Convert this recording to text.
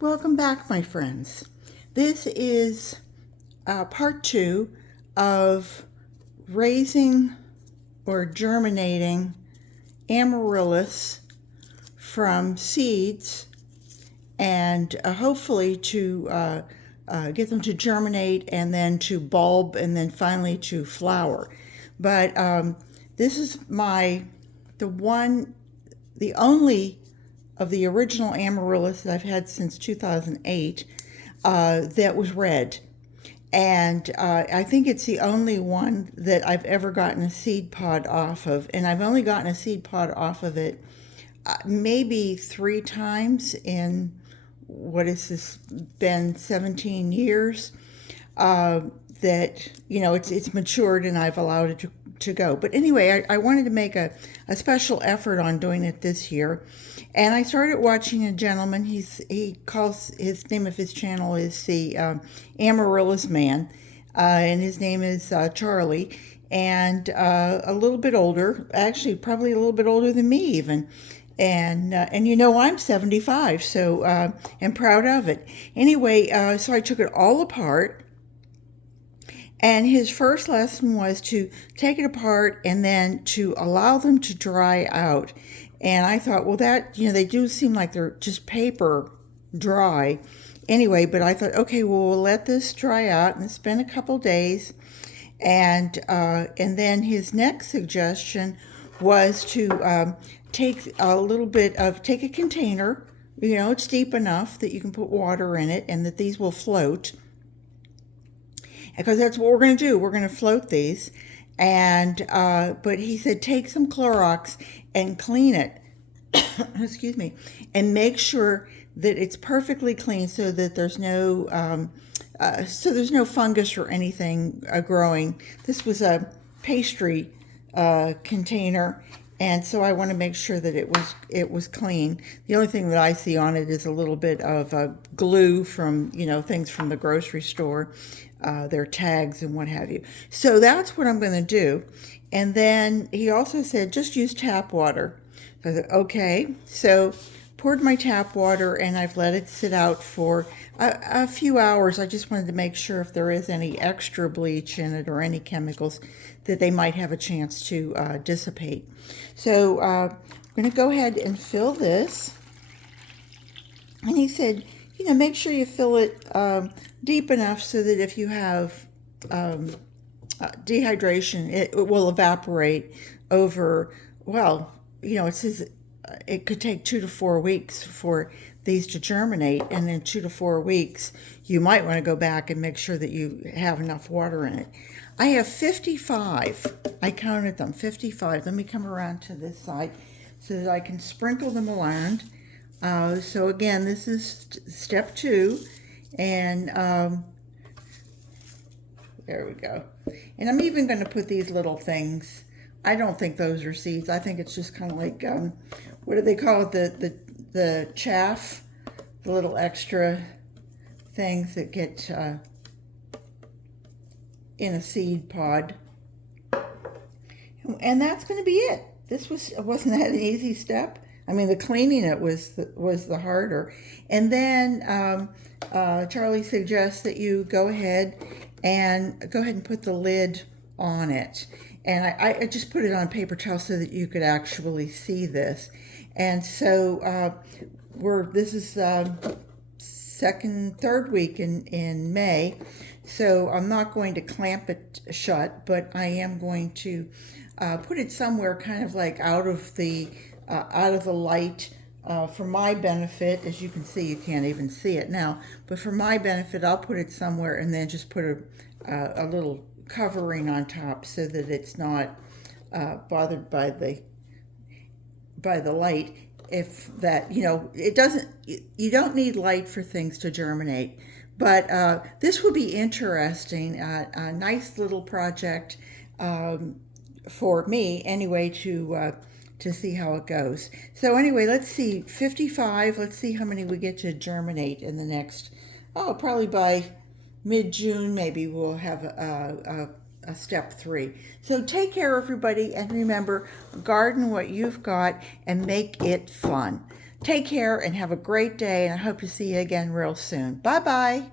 Welcome back, my friends. This is part two of raising or germinating amaryllis from seeds and hopefully to get them to germinate and then to bulb and then finally to flower. But this is the only of the original amaryllis that I've had since 2008 that was red. And I think it's the only one that I've ever gotten a seed pod off of. And I've only gotten a seed pod off of it maybe 3 times in, what has this been, 17 years. That, it's matured and I've allowed it to go. But anyway, I wanted to make a special effort on doing it this year. And I started watching a gentleman. He calls, his name of his channel is the Amaryllis Man. And his name is Charlie. And a little bit older, actually probably a little bit older than me even. And I'm 75, so I'm proud of it. Anyway, so I took it all apart. And his first lesson was to take it apart and then to allow them to dry out. And I thought, well, that, they do seem like they're just paper dry. Anyway, but I thought, okay, well, we'll let this dry out, and it's been a couple days. And then his next suggestion was to take a container, it's deep enough that you can put water in it and that these will float. Because that's what we're going to do. We're going to float these. And, but he said, take some Clorox and clean it. Excuse me. And make sure that it's perfectly clean so that there's no fungus or anything growing. This was a pastry container. And so I want to make sure that it was clean. The only thing that I see on it is a little bit of glue from, things from the grocery store, their tags and what have you. So that's what I'm going to do. And then he also said, just use tap water. So I said, okay. So poured my tap water and I've let it sit out for a few hours. I just wanted to make sure if there is any extra bleach in it or any chemicals that they might have a chance to dissipate. So I'm going to go ahead and fill this. And he said, make sure you fill it deep enough so that if you have dehydration, it will evaporate over, it says it could take 2 to 4 weeks for these to germinate, and in 2 to 4 weeks you might want to go back and make sure that you have enough water in it. I have 55. I counted them, 55. Let me come around to this side so that I can sprinkle them around. So again, this is step 2, and there we go. And I'm even going to put these little things. I don't think those are seeds. I think it's just kind of like, what do they call it? The chaff, the little extra things that get in a seed pod. And that's going to be it. Wasn't that an easy step? I mean, the cleaning it was the harder. And then Charlie suggests that you go ahead and put the lid on it. And I just put it on paper towel so that you could actually see this. And so this is third week in May. So I'm not going to clamp it shut, but I am going to put it somewhere kind of like out of the light for my benefit. As you can see, you can't even see it now, but for my benefit, I'll put it somewhere and then just put a little covering on top so that it's not bothered by the light. If that, it doesn't, you don't need light for things to germinate, but this would be interesting, a nice little project for me anyway to see how it goes. So anyway, let's see, 55, let's see how many we get to germinate in the next, probably by mid-June, maybe we'll have a step 3. So take care, everybody, and remember, garden what you've got and make it fun. Take care and have a great day, and I hope to see you again real soon. Bye-bye.